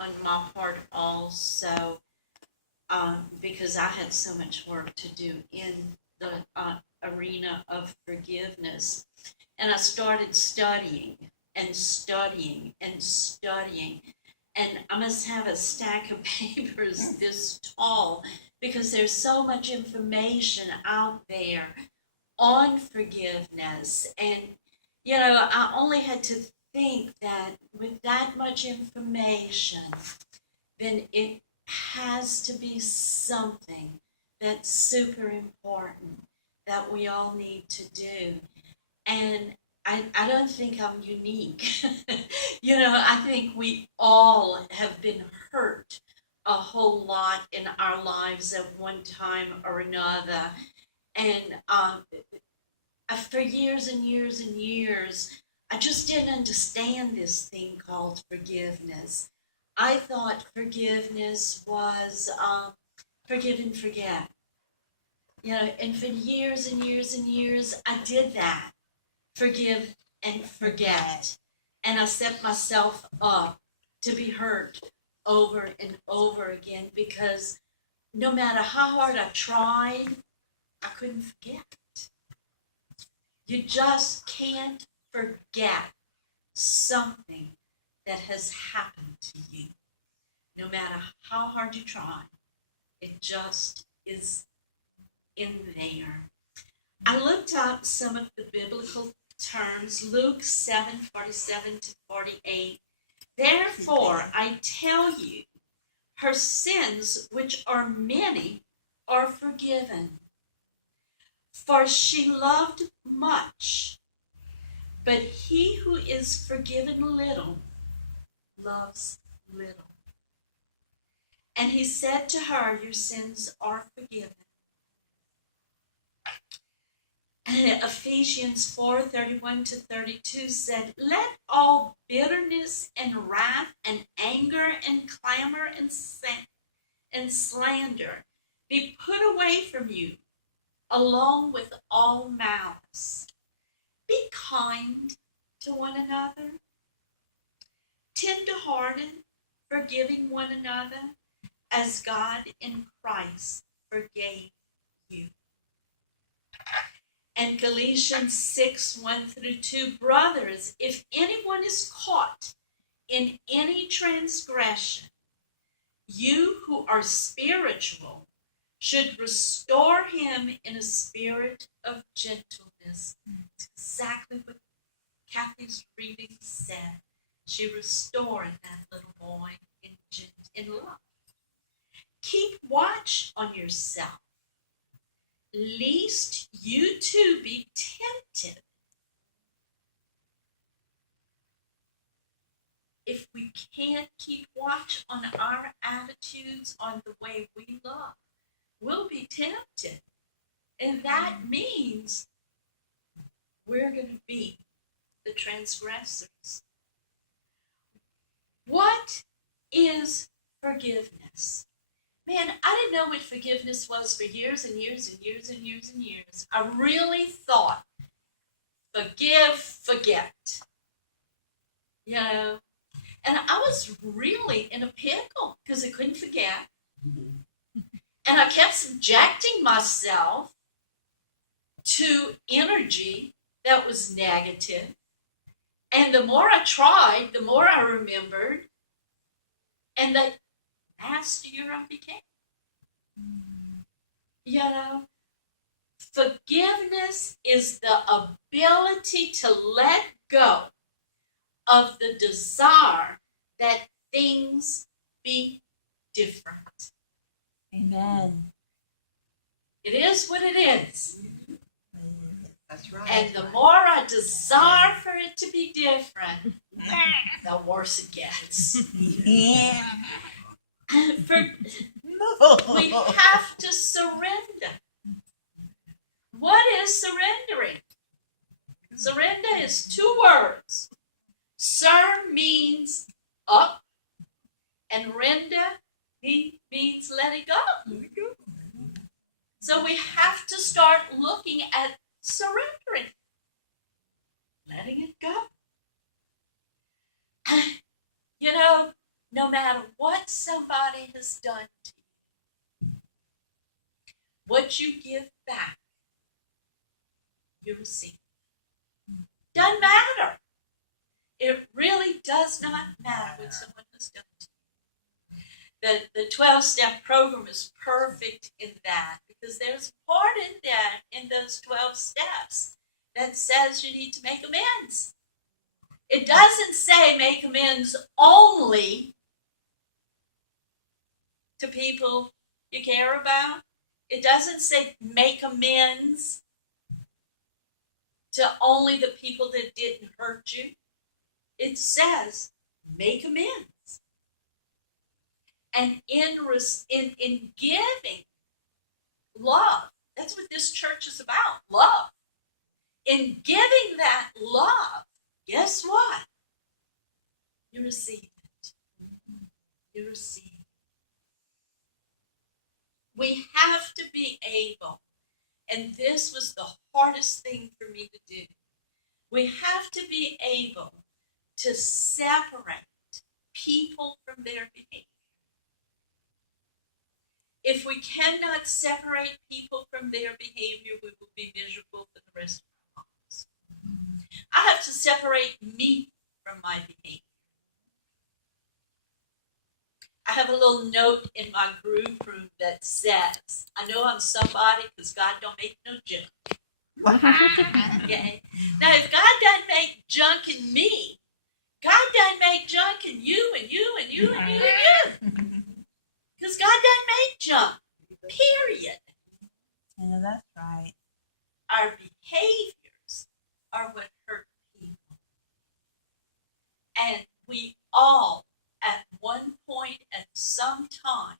on my part also, because I had so much work to do in the arena of forgiveness. And I started studying and studying and studying. And I must have a stack of papers this tall because there's so much information out there on forgiveness. And, I only had to think that with that much information, then it has to be something that's super important that we all need to do. And I don't think I'm unique. I think we all have been hurt a whole lot in our lives at one time or another. And for years and years and years, I just didn't understand this thing called forgiveness. I thought forgiveness was forgive and forget. And for years and years and years, I did that. Forgive and forget. And I set myself up to be hurt over and over again because no matter how hard I tried, I couldn't forget. You just can't forget something that has happened to you. No matter how hard you try, it just is in there. I looked up some of the biblical terms. Luke 7:47-48. Therefore, I tell you, her sins, which are many, are forgiven. For she loved much, but he who is forgiven little loves little. And he said to her, your sins are forgiven. And Ephesians 4:31-32 said, let all bitterness and wrath and anger and clamor and slander be put away from you, along with all malice. Be kind to one another, tender-hearted, forgiving one another, as God in Christ forgave you. And Galatians 6:1-2, brothers, if anyone is caught in any transgression, you who are spiritual should restore him in a spirit of gentleness. It's exactly what Kathy's reading said. She restored that little boy in love. Keep watch on yourself, lest you too be tempted. If we can't keep watch on our attitudes, on the way we love, we'll be tempted. And that means we're going to be the transgressors. What is forgiveness? Man, I didn't know what forgiveness was for years and years and years and years and years. I really thought, forgive, forget. And I was really in a pickle because I couldn't forget. And I kept subjecting myself to energy that was negative. And the more I tried, the more I remembered. And the nastier I became. Forgiveness is the ability to let go of the desire that things be different. Amen. It is what it is. That's right. And the more I desire for it to be different, the worse it gets. Yeah. We have to surrender. What is surrendering? Surrender is 2 words. Sur means up, and render means let it go. So we have to start looking at surrendering, letting it go. no matter what somebody has done to you, what you give back, you receive. Doesn't matter. It really does not matter what someone has done to you. The 12-step program is perfect in that, because there's part in that, in those 12 steps, that says you need to make amends. It doesn't say make amends only to people you care about. It doesn't say make amends to only the people that didn't hurt you. It says make amends. And in giving love, that's what this church is about, love. In giving that love, guess what? You receive it. You receive it. We have to be able, and this was the hardest thing for me to do, we have to be able to separate people from their behavior. If we cannot separate people from their behavior, we will be miserable for the rest of our lives. I have to separate me from my behavior. I have a little note in my group room that says, I know I'm somebody because God don't make no junk. Okay? Now, if God doesn't make junk in me, God doesn't make junk in you and you and you and you and you. Because God doesn't make junk. Period. Yeah, that's right. Our behaviors are what hurt people. And we all, at one point at some time,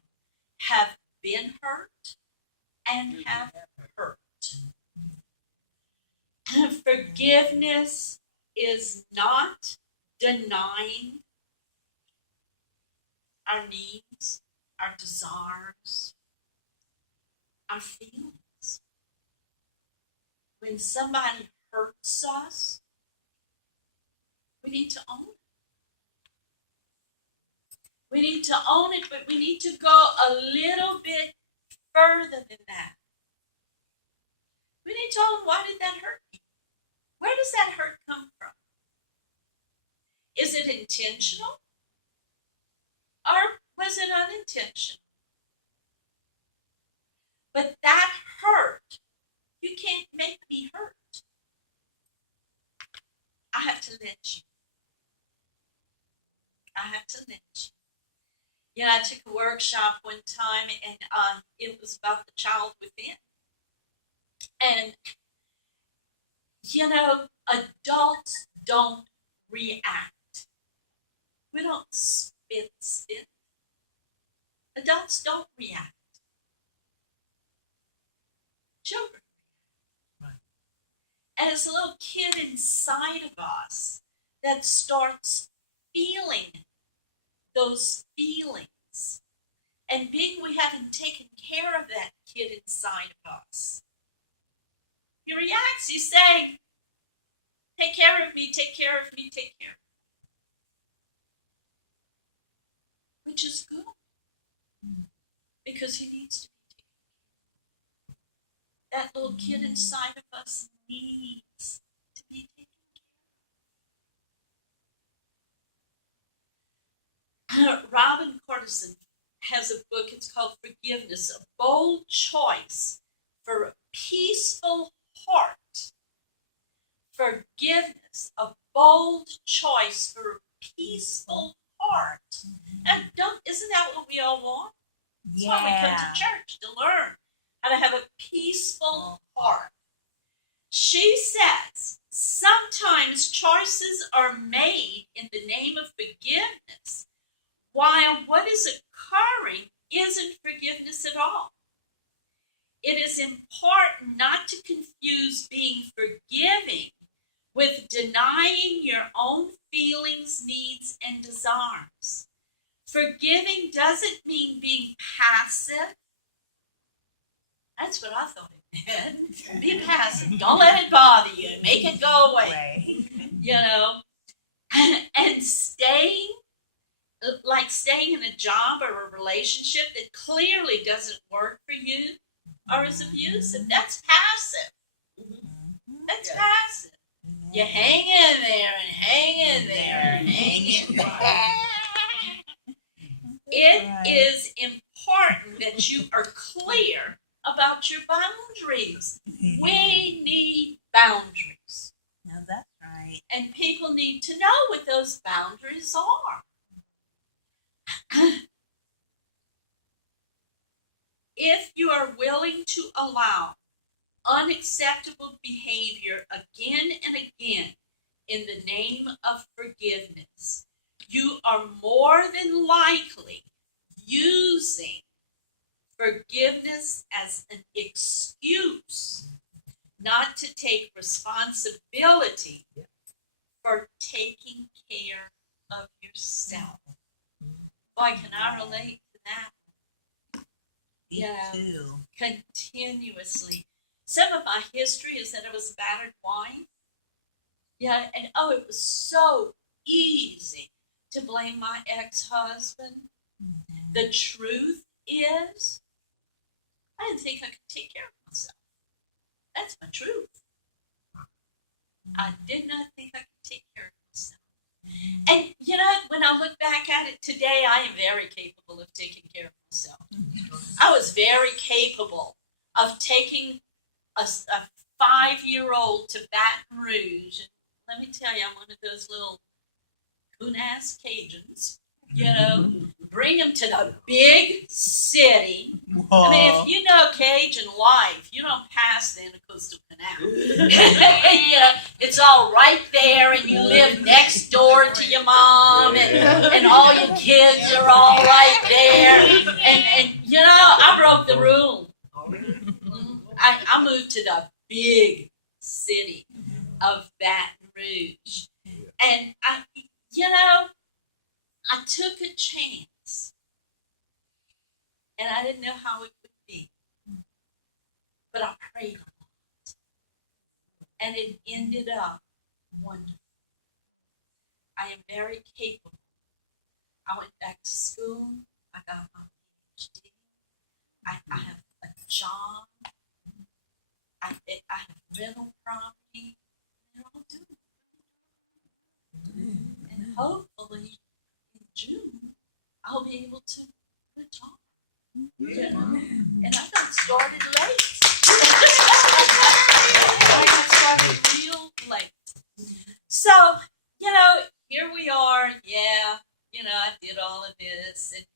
have been hurt and have hurt. Forgiveness is not denying our needs, our desires, our feelings. When somebody hurts us, we need to own it. We need to own it, but we need to go a little bit further than that. We need to own, why did that hurt me? Where does that hurt come from? Is it intentional? Or was it unintentional? But that hurt, you can't make me hurt. I have to let you. I have to let you. You know, I took a workshop one time, and it was about the child within. And, you know, adults don't react. We don't spit. Adults don't react. Children. Right. And it's a little kid inside of us that starts feeling those feelings. And being we haven't taken care of that kid inside of us, he reacts. He's saying, take care of me, take care of me, take care of me. Which is good. Because he needs to be taken care of. That little kid inside of us needs to be taken care of. Robin Cortison has a book, it's called Forgiveness, a bold choice for a peaceful heart. Forgiveness, a bold choice for a peaceful heart. And isn't that what we all want? That's why we come to church, to learn how to have a peaceful heart. She says, sometimes choices are made in the name of forgiveness, while what is occurring isn't forgiveness at all. It is important not to confuse being forgiving with denying your own feelings, needs, and desires. Forgiving doesn't mean being passive. That's what I thought it meant. Be passive. Don't let it bother you. Make it go away. You know, and staying like staying in a job or a relationship that clearly doesn't work for you or is abusive. That's passive. That's passive. You hang in there and hang in there and hang in there. It is important that you are clear about your boundaries. We need boundaries. No, that's right. And people need to know what those boundaries are. If you are willing to allow unacceptable behavior again and again in the name of forgiveness, you are more than likely using forgiveness as an excuse not to take responsibility for taking care of yourself. Boy, can I relate to that? Me too. Continuously. Some of my history is that I was a battered wife. Yeah, and it was so easy to blame my ex-husband. Mm-hmm. The truth is, I didn't think I could take care of myself. That's my truth. I did not think I could take care of myself. And you know, when I look back at it today, I am very capable of taking care of myself. I was very capable of taking a 5-year-old to Baton Rouge. And let me tell you, I'm one of those little coon-ass Cajuns. You know, bring them to the big city. Whoa. I mean, if you know Cajun life, you don't pass the Intercoastal Canal. You know, it's all right there, and you live next door to your mom, and all your kids are all right there. And you know, I broke the rule. I moved to the big city of Baton Rouge, and I took a chance, and I didn't know how it would be, but I prayed a lot, and it ended up wonderful. I am very capable. I went back to school. I got my PhD. I have a job. I have rental property. And I'll do it. And hopefully, in June, I'll be able to retire. You know? And I got started late. I got started real late. So, here we are. Yeah, I did all of this. And,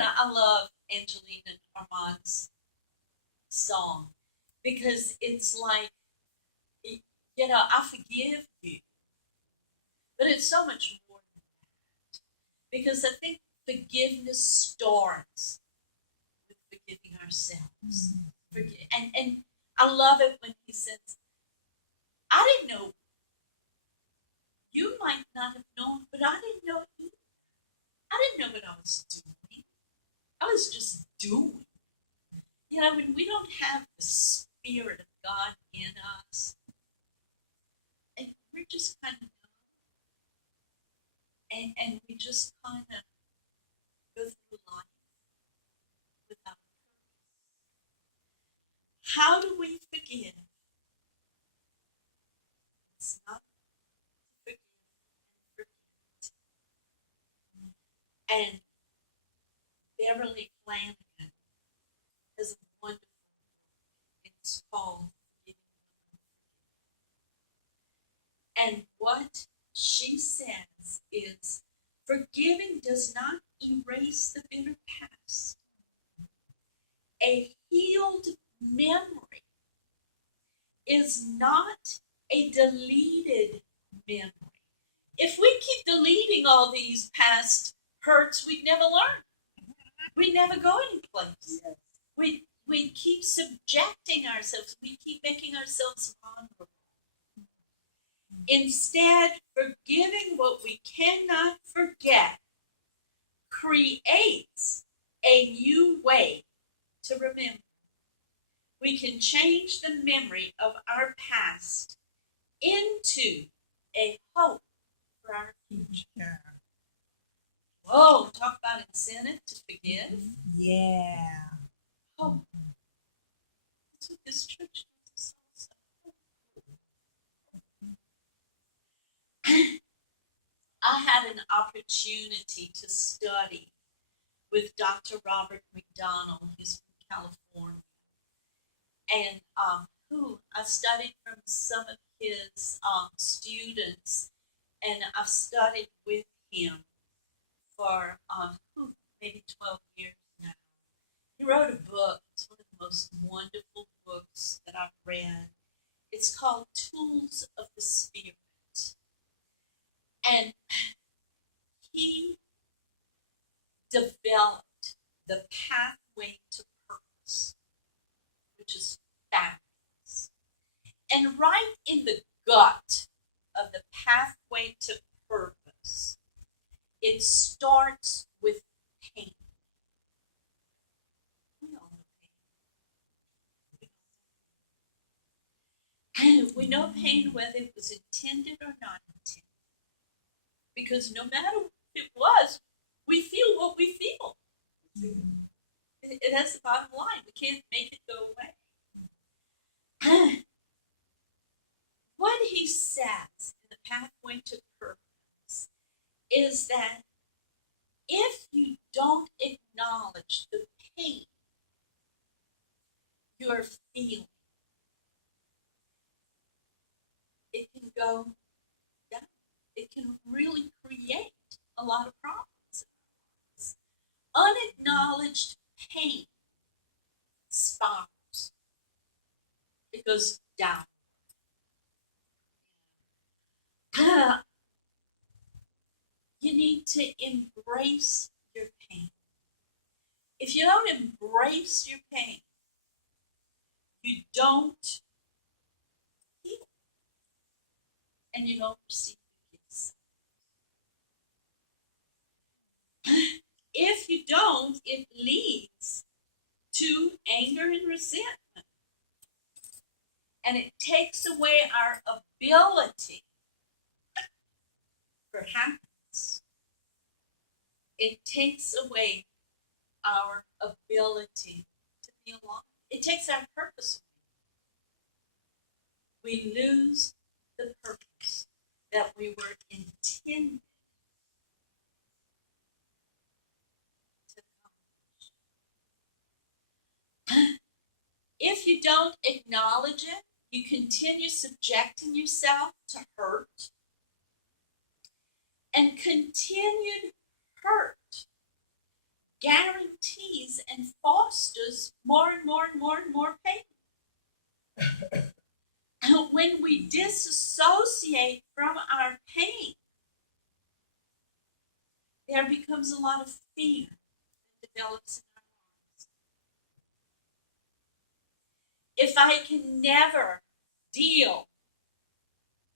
I love Angelina Armand's song because it's like, I forgive you. But it's so much more than that. Because I think forgiveness starts with forgiving ourselves. And I love it when he says, I didn't know. You might not have known, but I didn't know either. I didn't know what I was doing. I was just doing. When we don't have the Spirit of God in us, and we're just kind of and we just kind of go through life without purpose. How do we forgive? It's not to forgive and forget. And Beverly Flanagan has a wonderful book. It's called Forgiving. And what she says is, forgiving does not erase the bitter past. A healed memory is not a deleted memory. If we keep deleting all these past hurts, we'd never learn. We'd never go anyplace. Yes. We keep subjecting ourselves. We keep making ourselves vulnerable. Instead, forgiving what we cannot forget creates a new way to remember. We can change the memory of our past into a hope for our future. Whoa, talk about incentive to forgive. Yeah. Oh, that's what this church is also. I had an opportunity to study with Dr. Robert McDonald, who's from California, and who I studied from some of his students, and I've studied with him for maybe 12 years now. He wrote a book. It's one of the most wonderful books that I've read. It's called Tools of the Spirit. And he developed the pathway to purpose, which is fabulous. And right in the gut of the pathway to purpose, it starts with pain. We all know pain. We know pain whether it was intended or not intended. Because no matter what it was, we feel what we feel. That's the bottom line. We can't make it go away. What he says in the pathway to purpose is that if you don't acknowledge the pain you're feeling, it can go down. It can really create a lot of problems. Unacknowledged pain spirals. It goes down. You need to embrace your pain. If you don't embrace your pain, you don't heal, and you don't receive peace. If you don't, it leads to anger and resentment. And it takes away our ability for happiness. It takes away our ability to be alive. It takes our purpose away. We lose the purpose that we were intended to accomplish. If you don't acknowledge it, you continue subjecting yourself to hurt. And continued hurt guarantees and fosters more and more and more and more pain. And when we disassociate from our pain, there becomes a lot of fear that develops in our hearts. If I can never deal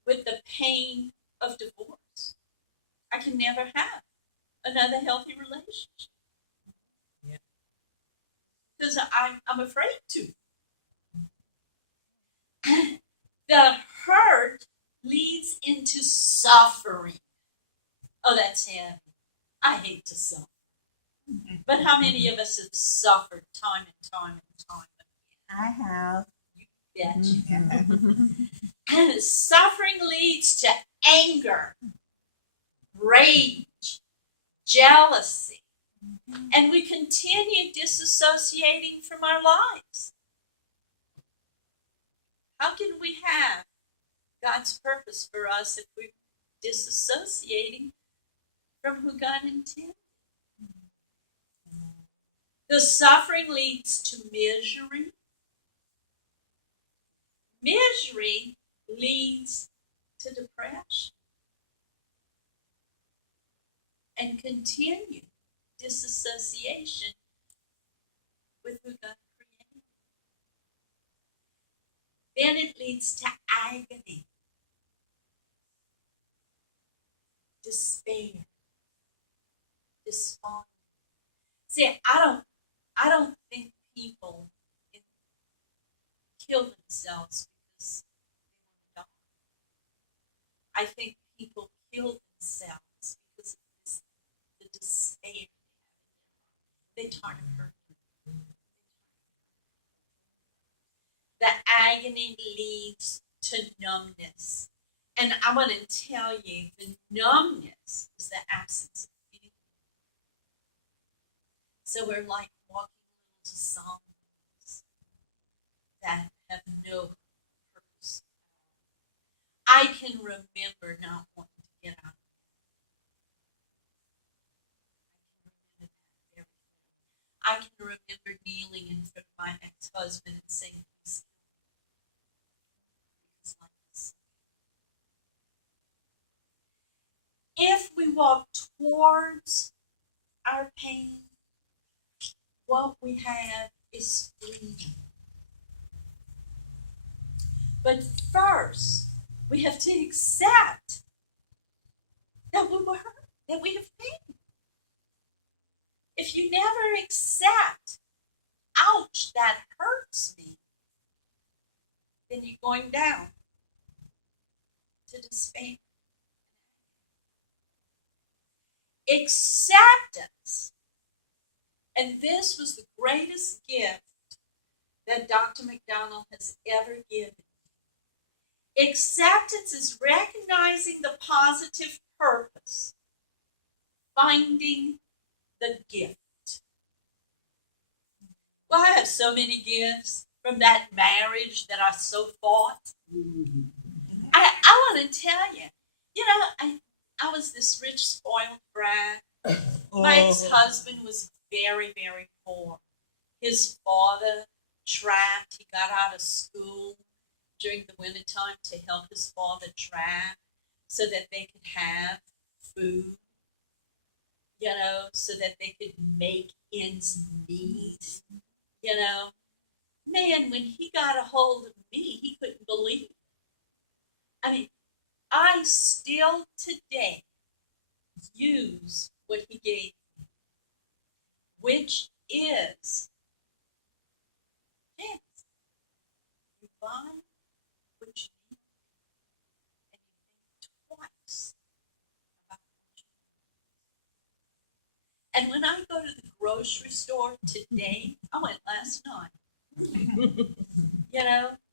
with the pain of divorce, I can never have another healthy relationship. Because I'm afraid to. The hurt leads into suffering. Oh, that's heavy. I hate to suffer. But how many of us have suffered time and time and time I have. again? Betcha. Suffering leads to anger, rage, jealousy, and we continue disassociating from our lives. How can we have God's purpose for us if we're disassociating from who God intended? The suffering leads to misery. Misery leads to depression and continued disassociation with who God created. Then it leads to agony, despair, despond. See, I don't think people kill themselves because they want to die. I think people kill themselves because of the they taught her. The agony leads to numbness. And I want to tell you, the numbness is the absence of feeling. So we're like walking into songs that have no purpose. I can remember not wanting to get out. I can remember kneeling in front of my ex-husband and saying this. Like this. If we walk towards our pain, what we have is freedom. But first, we have to accept that we were hurt, that we have pain. If you never accept, ouch, that hurts me, then you're going down to despair. Acceptance. And this was the greatest gift that Dr. McDonald has ever given. Acceptance is recognizing the positive purpose, finding the gift. Well, I have so many gifts from that marriage that I so fought. I want to tell you, I was this rich, spoiled brat. My ex-husband was very, very poor. His father trapped. He got out of school during the wintertime to help his father trap so that they could have food, so that they could make ends meet, Man, when he got a hold of me, he couldn't believe it. I mean, I still today use what he gave me, which is, yes, you buy what you need and you think twice about what you need. And when I go to the grocery store today, I went last night,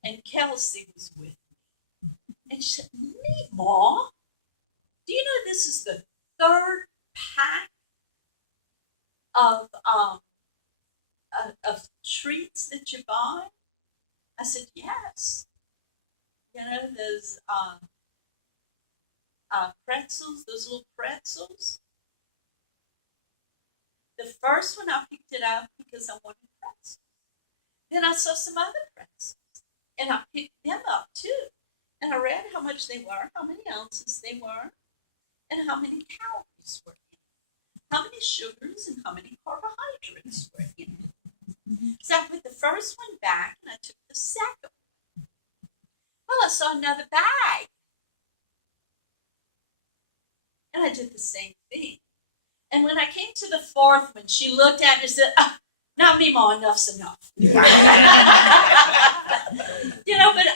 and Kelsey was with me. And she said, Meemaw, do you know this is the third pack of treats that you buy? I said, yes. Those pretzels, those little pretzels. The first one I picked it up because I wanted pretzels. Then I saw some other pretzels, and I picked them up too. And I read how much they were, how many ounces they were, and how many calories were in it, how many sugars and how many carbohydrates were in it. So I put the first one back, and I took the second one. Well, I saw another bag, and I did the same thing. And when I came to the fourth one, she looked at me and said, now, Meemaw, enough's enough. But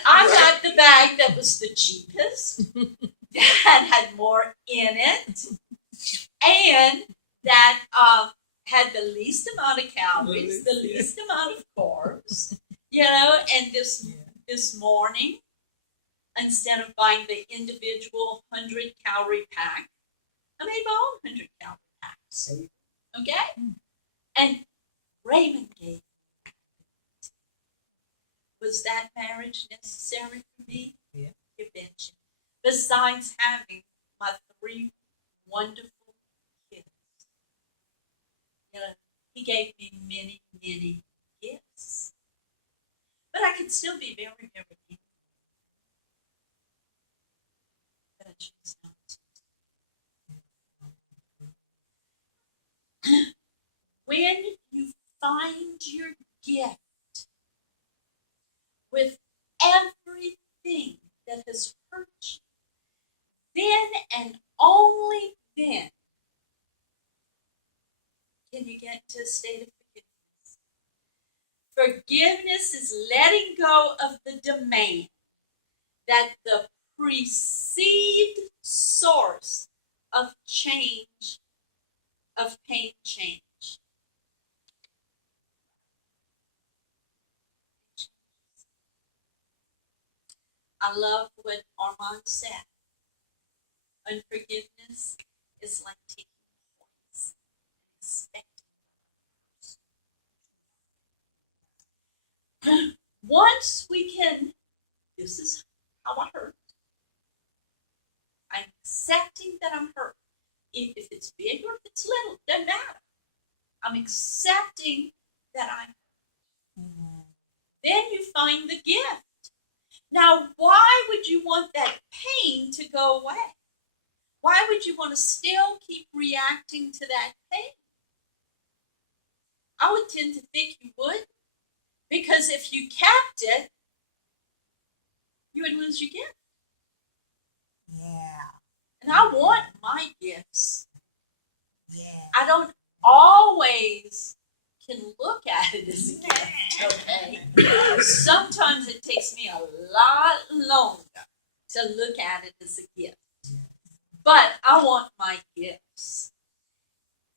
I got the bag that was the cheapest, that had more in it, and that had the least amount of calories, the least amount of carbs, and this morning, instead of buying the individual 100-calorie pack, I made my own 100-calorie packs. Okay? And Raymond gave me. Was that marriage necessary for me? Yeah. You betcha. Besides having my 3 wonderful kids. He gave me many, many gifts. But I could still be very, very angry. But I choose not to. When you find your gift with everything that has hurt you, then and only then can you get to a state of forgiveness. Forgiveness is letting go of the demand that the perceived source of change, of pain change. I love what Armand said. Unforgiveness is like taking points and expecting. Once we can, this is how I hurt. I'm accepting that I'm hurt. If it's big or if it's little, doesn't matter. I'm accepting that I'm hurt. Mhm. Then you find the gift. Now, why would you want that pain to go away? Why would you want to still keep reacting to that pain? I would tend to think you would, because if you kept it, you would lose your gift. Yeah. And I want my gifts. Yeah. I don't always can look at it as a gift, okay? Sometimes it takes me a lot longer to look at it as a gift. But I want my gifts.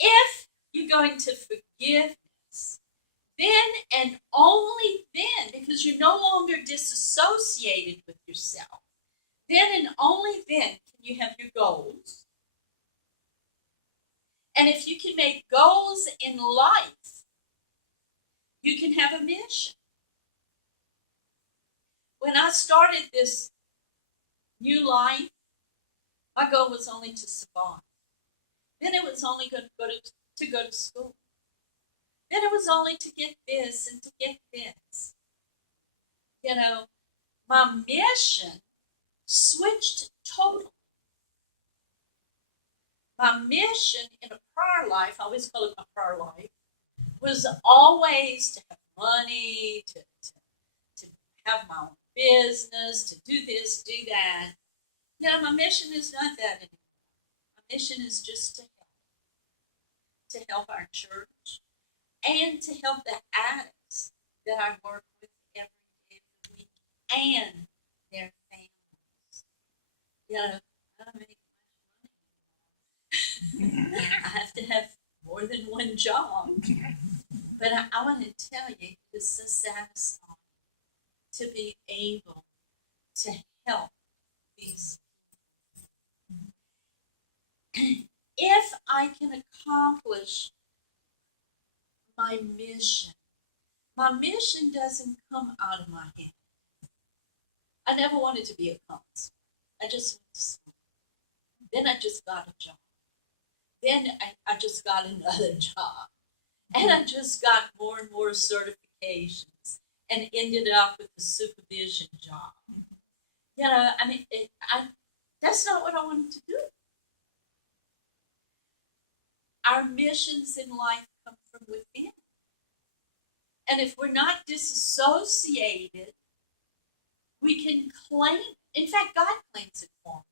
If you're going to forgiveness, then and only then, because you're no longer disassociated with yourself, then and only then can you have your goals. And if you can make goals in life, you can have a mission. When I started this new life, my goal was only to survive. Then it was only going to go to school. Then it was only to get this and to get this. You know, my mission switched totally. My mission in a prior life, I always call it my prior life, was always to have money, to have my own business, to do this, do that. You know, my mission is not that anymore. My mission is just to help our church and to help the addicts that I work with every day of the week and their families. You know, I don't make much money. I have to have more than one job. But I want to tell you, it's so satisfying to be able to help these people. If I can accomplish my mission doesn't come out of my head. I never wanted to be a counselor. I just went to school. Then I just got a job. Then I just got another job. And I just got more and more certifications and ended up with a supervision job. You know, I mean, that's not what I wanted to do. Our missions in life come from within. And if we're not disassociated, we can claim, in fact, God claims it for